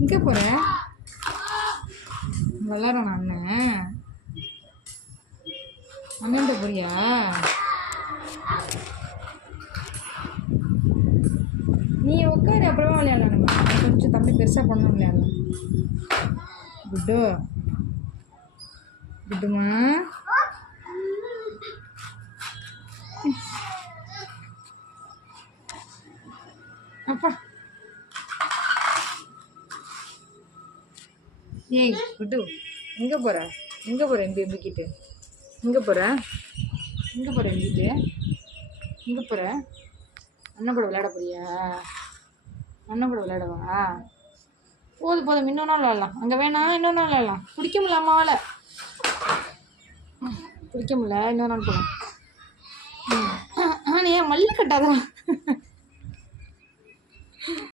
எங்கே போகிற? விளாட்றான் அண்ணன். அண்ணன்ட்ட போறியா? நீ உட்காரு, அப்புறமா விளையாடலாம். நம்ம கொஞ்சம் தம்பி பெருசாக பண்ணணும், விளையாடலாம். குட்டு குட்டுமா. அப்பா ஏய் குட்டு, எங்கே போகிற? எங்கே போகிற? எம்பிக்கிட்டு எங்கே போகிற? எங்கே போகிற? எம்பிக்கிட்டு எங்கே போகிற? அண்ணன் கூட விளையாட போறியா? அண்ணன் கூட விளையாடவா? போதும் இன்னொரு நாள் விளையாடலாம். அங்கே வேணாம், இன்னொரு நாள் விளையாடலாம். பிடிக்க முடியல அம்மாவால், பிடிக்க முடியல. இன்னொரு நாள் போகலாம். நீ ஏன் மல்லு கட்டாதான்?